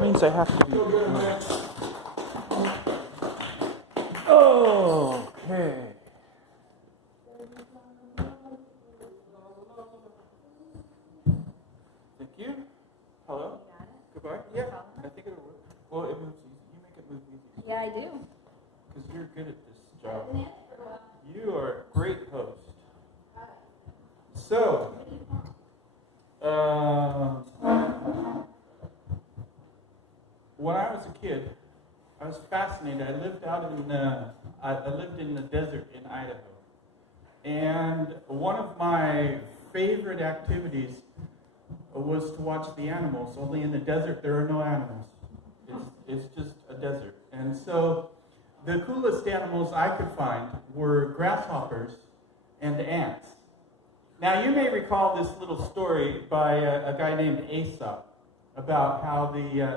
That means I have to be. Okay. Thank you. Hello? Goodbye. Yeah, I think it'll work. Well, it moves easy. You make it move easy. Yeah, I do. Because you're good at this job. You are a great host. So, when I was a kid, I was fascinated. I lived out in I lived in the desert in Idaho, and one of my favorite activities was to watch the animals. Only in the desert there are no animals. It's just a desert, and so the coolest animals I could find were grasshoppers and ants. Now you may recall this little story by a guy named Aesop, about how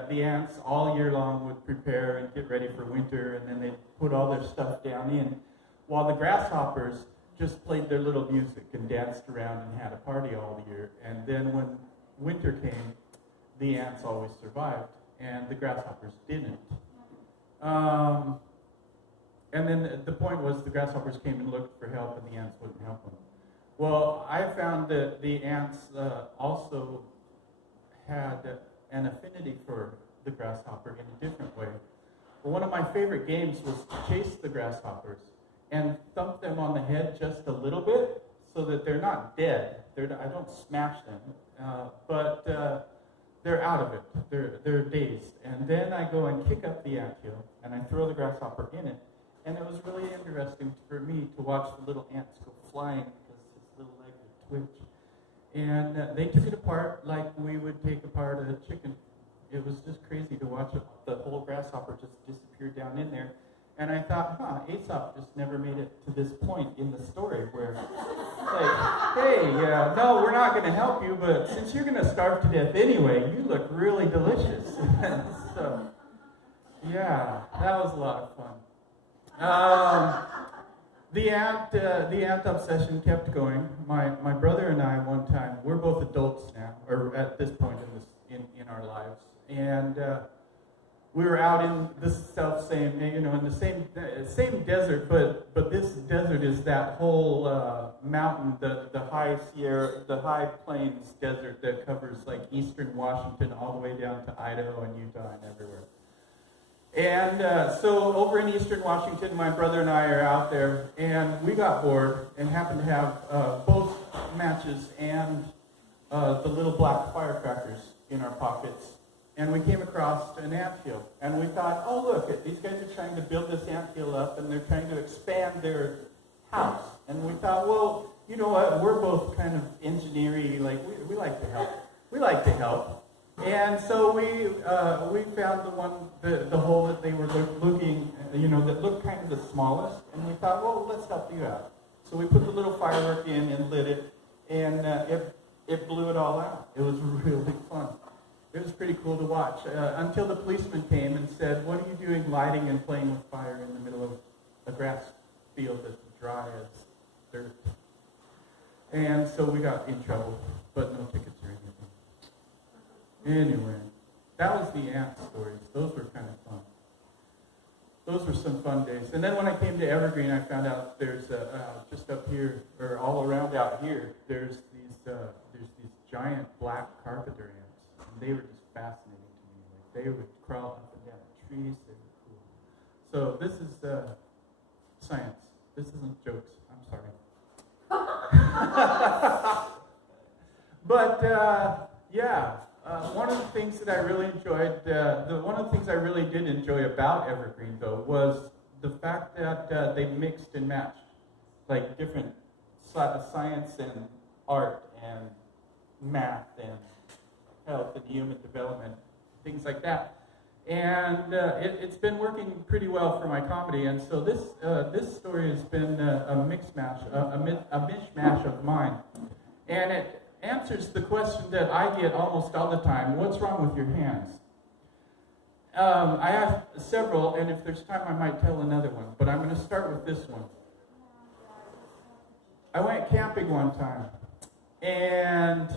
the ants all year long would prepare and get ready for winter, and then they'd put all their stuff down in, while the grasshoppers just played their little music and danced around and had a party all year. And then when winter came, the ants always survived, and the grasshoppers didn't. And then the point was the grasshoppers came and looked for help, and the ants wouldn't help them. Well, I found that the ants also had an affinity for the grasshopper in a different way. Well, one of my favorite games was to chase the grasshoppers and thump them on the head just a little bit so that they're not dead. I don't smash them, but they're out of it. They're dazed. And then I go and kick up the anthill, and I throw the grasshopper in it. And it was really interesting for me to watch the little ants go flying because his little leg would twitch. And they took it apart like we would take apart a chicken. It was just crazy to watch the whole grasshopper just disappear down in there. And I thought, Aesop just never made it to this point in the story where it's like, hey, no, we're not going to help you, but since you're going to starve to death anyway, you look really delicious. So, yeah, that was a lot of fun. The ant obsession kept going. My brother and I, one time, we're both adults now, or at this point in our lives, and we were out in this in the same desert, but this desert is that whole mountain, the high Sierra, the high plains desert that covers like eastern Washington all the way down to Idaho and Utah and everywhere. And so over in eastern Washington, my brother and I are out there, and we got bored and happened to have both matches and the little black firecrackers in our pockets. And we came across an anthill, and we thought, oh, look, these guys are trying to build this anthill up, and they're trying to expand their house. And we thought, well, you know what, we're both kind of engineering, like, we like to help. We like to help. And so we found the hole that they were looking, that looked kind of the smallest, and we thought, well, let's help you out. So we put the little firework in and lit it, and it blew it all out. It was really fun. It was pretty cool to watch, until the policeman came and said, what are you doing lighting and playing with fire in the middle of a grass field that's dry as dirt? And so we got in trouble, but no tickets or anything. Anyway, that was the ant stories. Those were kind of fun. Those were some fun days. And then when I came to Evergreen, I found out there's just up here, or all around out here, there's these giant black carpenter ants. And they were just fascinating to me. Like, they would crawl up and down the trees. They were cool. So this is science. This isn't jokes. I'm sorry. But yeah. One of the things that I really enjoyed, one of the things I really did enjoy about Evergreen, though, was the fact that they mixed and matched, like different science and art and math and health and human development, things like that. And it's been working pretty well for my comedy. And so this story has been a mishmash of mine, and it answers the question that I get almost all the time: what's wrong with your hands? I have several, and if there's time I might tell another one, but I'm going to start with this one. I went camping one time, and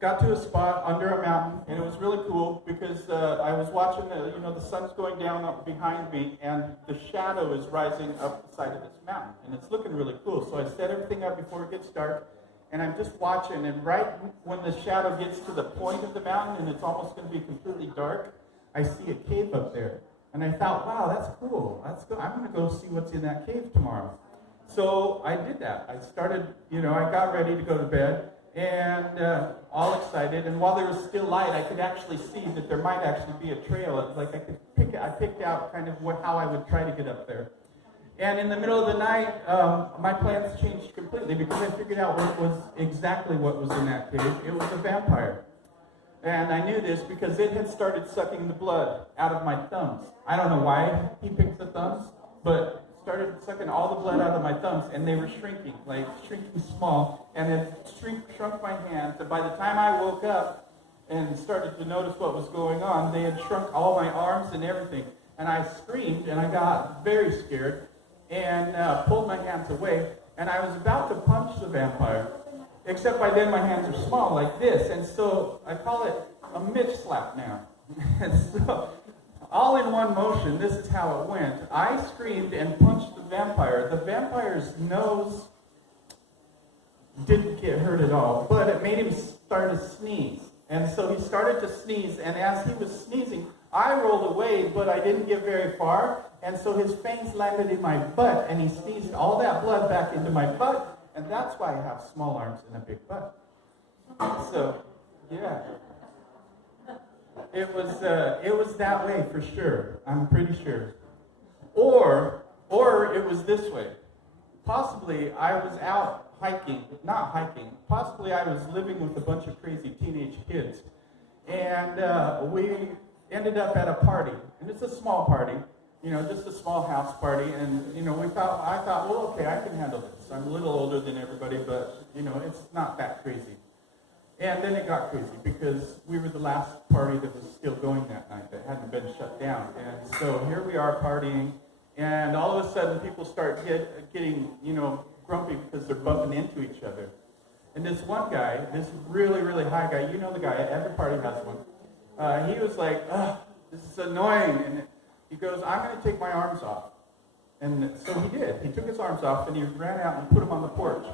got to a spot under a mountain, and it was really cool because I was watching the sun's going down up behind me, and the shadow is rising up the side of this mountain, and it's looking really cool. So I set everything up before it gets dark, and I'm just watching, and right when the shadow gets to the point of the mountain, and it's almost going to be completely dark, I see a cave up there. And I thought, wow, that's cool. I'm going to go see what's in that cave tomorrow. So I did that. I started, I got ready to go to bed, and all excited. And while there was still light, I could actually see that there might actually be a trail. Like I picked out kind of how I would try to get up there. And in the middle of the night, my plans changed completely because I figured out exactly what was in that cave. It was a vampire. And I knew this because it had started sucking the blood out of my thumbs. I don't know why he picked the thumbs, but started sucking all the blood out of my thumbs, and they were shrinking small, and it shrunk my hands. And by the time I woke up and started to notice what was going on, they had shrunk all my arms and everything. And I screamed, and I got very scared, and pulled my hands away, and I was about to punch the vampire. Except by then my hands are small like this, and so I call it a Mitch slap now. And so, all in one motion, this is how it went. I screamed and punched the vampire. The vampire's nose didn't get hurt at all, but it made him start to sneeze. And so he started to sneeze, and as he was sneezing, I rolled away, but I didn't get very far, and so his fangs landed in my butt, and he sneezed all that blood back into my butt. And that's why I have small arms and a big butt. So, yeah. It was that way for sure. I'm pretty sure. Or it was this way. Possibly I was out not hiking. Possibly I was living with a bunch of crazy teenage kids. And we ended up at a party. And it's a small party. Just a small house party, and, I thought, well, okay, I can handle this. I'm a little older than everybody, but, it's not that crazy. And then it got crazy, because we were the last party that was still going that night, that hadn't been shut down. And so here we are partying, and all of a sudden people start getting, grumpy because they're bumping into each other. And this one guy, this really, really high guy, the guy, every party has one, he was like, ugh, this is annoying, and he goes, I'm going to take my arms off. And so he did. He took his arms off, and he ran out and put them on the porch.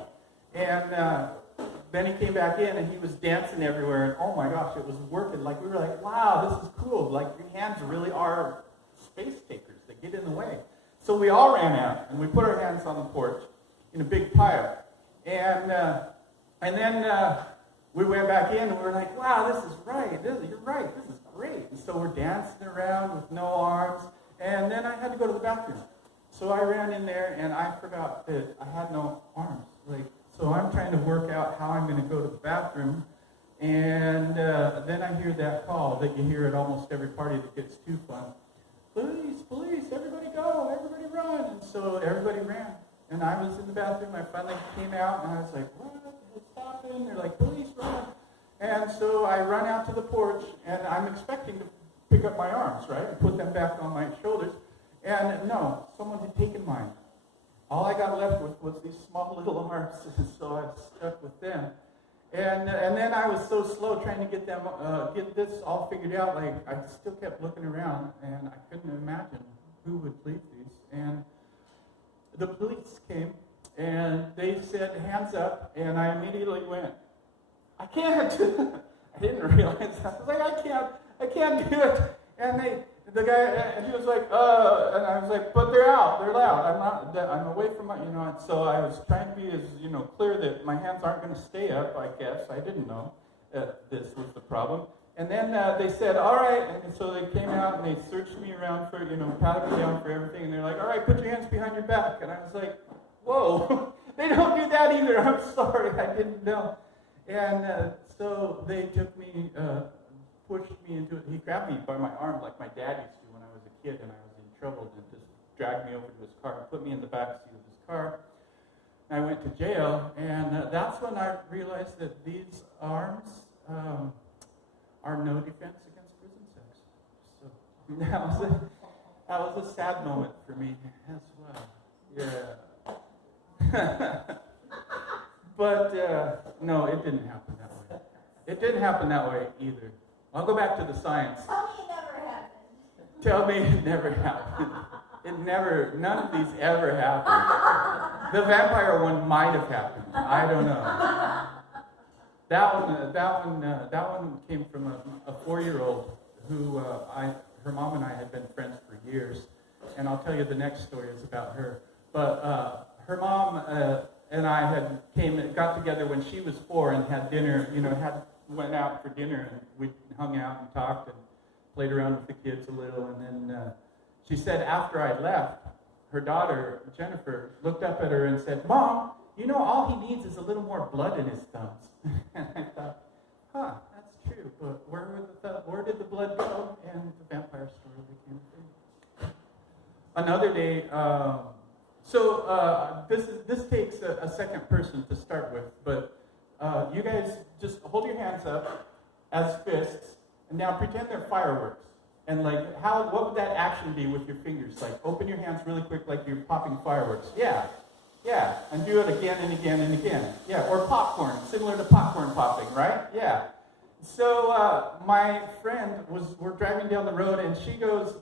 And then he came back in, and he was dancing everywhere. And oh my gosh, it was working. Like, we were like, wow, this is cool. Like, your hands really are space takers. They get in the way. So we all ran out, and we put our hands on the porch in a big pile. And then we went back in, and we were like, wow, this is right. You're right. This is great. And so we're dancing around with no arms. And then I had to go to the bathroom. So I ran in there, and I forgot that I had no arms. So I'm trying to work out how I'm going to go to the bathroom. And then I hear that call that you hear at almost every party that gets too fun. Police, police, everybody go, everybody run. And so everybody ran. And I was in the bathroom. I finally came out, and I was like, what's happening? They're like, police, run. And so I run out to the porch, and I'm expecting to pick up my arms, right, and put them back on my shoulders. And no, someone had taken mine. All I got left with was these small little arms, and so I was stuck with them. And then I was so slow trying to get this all figured out, like I still kept looking around, and I couldn't imagine who would leave these. And the police came, and they said, hands up, and I immediately went, I can't. I didn't realize that. I was like, I can't do it. And the guy, he was like, and I was like, but they're out, they're loud. I'm away from my, and so I was trying to be as, clear that my hands aren't going to stay up, I guess. I didn't know this was the problem. And then they said, all right, and so they came out and they searched me around for, patted me down for everything, and they're like, all right, put your hands behind your back. And I was like, whoa, they don't do that either. I'm sorry, I didn't know. And so they took me, pushed me into it. He grabbed me by my arm like my dad used to when I was a kid and I was in trouble, and just dragged me over to his car and put me in the back seat of his car. And I went to jail, and that's when I realized that these arms are no defense against prison sex. So that was a sad moment for me as well. Yeah. But no, it didn't happen that way. It didn't happen that way either. I'll go back to the science. Tell me it never happened. Tell me it never happened. None of these ever happened. The vampire one might have happened. I don't know. That one came from a 4-year-old who her mom and I had been friends for years, and I'll tell you the next story is about her. But her mom and I got together when she was 4 and had dinner. Went out for dinner and we hung out and talked and played around with the kids a little. And then she said after I left, her daughter Jennifer looked up at her and said, "Mom, all he needs is a little more blood in his thumbs." And I thought, that's true, but where did the blood go? And the vampire story became a thing. Another day, this takes a second person to start with, but you guys just hold your hands up as fists, and now pretend they're fireworks. And what would that action be with your fingers? Like, open your hands really quick like you're popping fireworks. Yeah, and do it again and again and again. Yeah, or popcorn, similar to popcorn popping, right? Yeah. So my friend we're driving down the road, and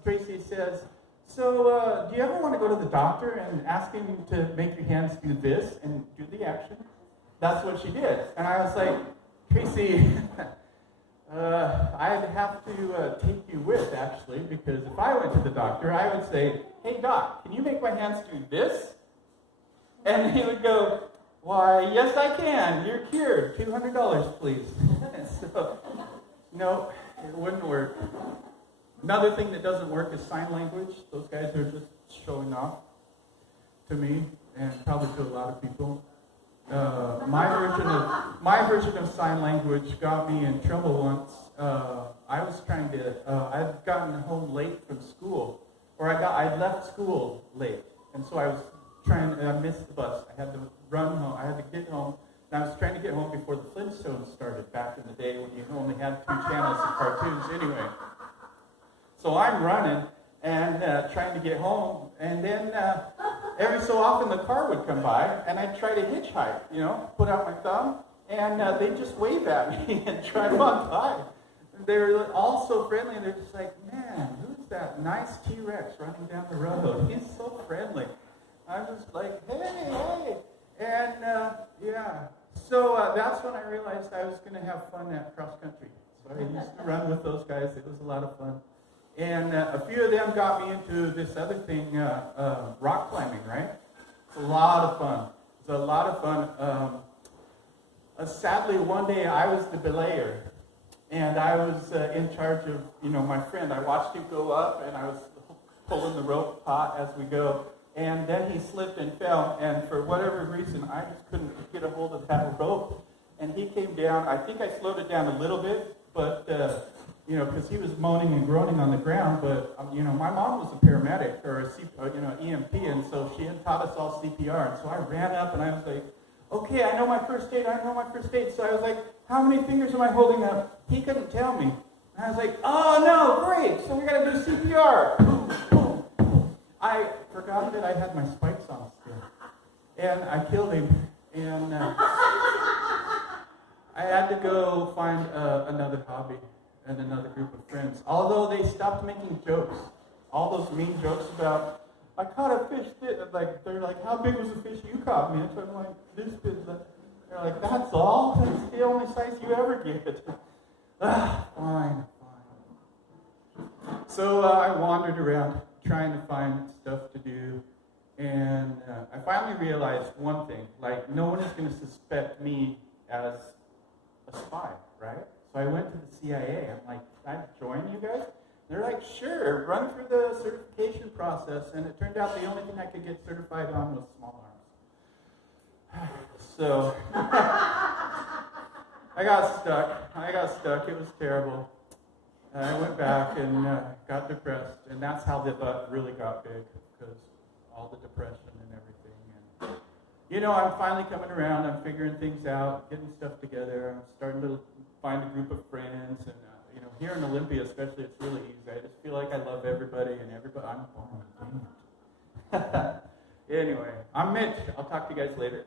Tracy says, "So do you ever want to go to the doctor and ask him to make your hands do this and do the action?" That's what she did. And I was like, "Tracy, I'd have to take you with, actually, because if I went to the doctor, I would say, 'Hey, doc, can you make my hands do this?' And he would go, 'Why, yes, I can. You're cured. $200, please.'" So, no, it wouldn't work. Another thing that doesn't work is sign language. Those guys are just showing off to me and probably to a lot of people. My version of sign language got me in trouble once. I'd gotten home late from school, or I left school late, and so I missed the bus. I had to run home. I had to get home, and I was trying to get home before the Flintstones started back in the day when you only had 2 channels of cartoons anyway. So I'm running and trying to get home, and then every so often the car would come by, and I'd try to hitchhike, put out my thumb, and they'd just wave at me and drive on by. They were all so friendly, and they're just like, "Man, who's that nice T-Rex running down the road? He's so friendly." I'm just like, hey. And so that's when I realized I was going to have fun at cross country. So I used to run with those guys. It was a lot of fun. And a few of them got me into this other thing, rock climbing, right? It's a lot of fun. Sadly, one day I was the belayer, and I was in charge of, my friend. I watched him go up, and I was pulling the rope taut as we go. And then he slipped and fell, and for whatever reason, I just couldn't get a hold of that rope. And he came down. I think I slowed it down a little bit, but, because he was moaning and groaning on the ground. But, my mom was a paramedic, or EMT, and so she had taught us all CPR. And so I ran up, and I was like, "Okay, I know my first aid. So I was like, "How many fingers am I holding up?" He couldn't tell me. And I was like, "Oh, no, great. So we got to do CPR. Boom, boom, boom." I forgot that I had my spikes on still. And I killed him. And I had to go find another hobby and another group of friends. Although they stopped making jokes. All those mean jokes about, "I caught a fish." They're like, "How big was the fish you caught, man?" So I'm like, "This big." They're like, "That's all? That's the only size you ever get." Fine. So I wandered around trying to find stuff to do, and I finally realized one thing: no one is going to suspect me as a spy, right? So I went to the CIA. I'm like, "Can I join you guys?" They're like, "Sure, run through the certification process." And it turned out the only thing I could get certified on was small arms. So I got stuck. It was terrible. And I went back and got depressed, and that's how the butt really got big, because all the depression and everything. And I'm finally coming around. I'm figuring things out, getting stuff together. I'm starting to find a group of friends, and here in Olympia, especially, it's really easy. I just feel like I love everybody, and everybody. I'm born. Anyway, I'm Mitch. I'll talk to you guys later.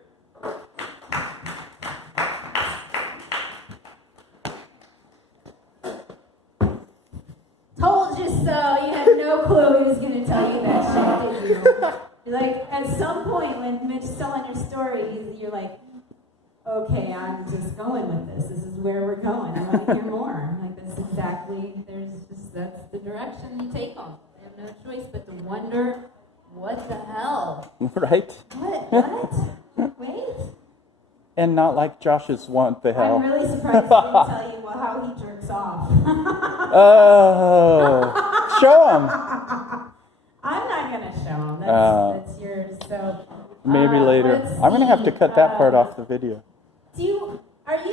So you had no clue he was going to tell you that shit, did you? You're like, at some point when Mitch's telling your story, you're like, okay, I'm just going with this. This is where we're going. I want to hear more. I'm like, that's exactly, that's the direction you take them. They have no choice but to wonder, what the hell? Right? What? Wait? And not like Josh's want the hell. I'm really surprised he didn't tell you how he jerks off. Oh. Show him. I'm not going to show him. That's yours. So Maybe later. I'm going to have to cut that part off the video. Are you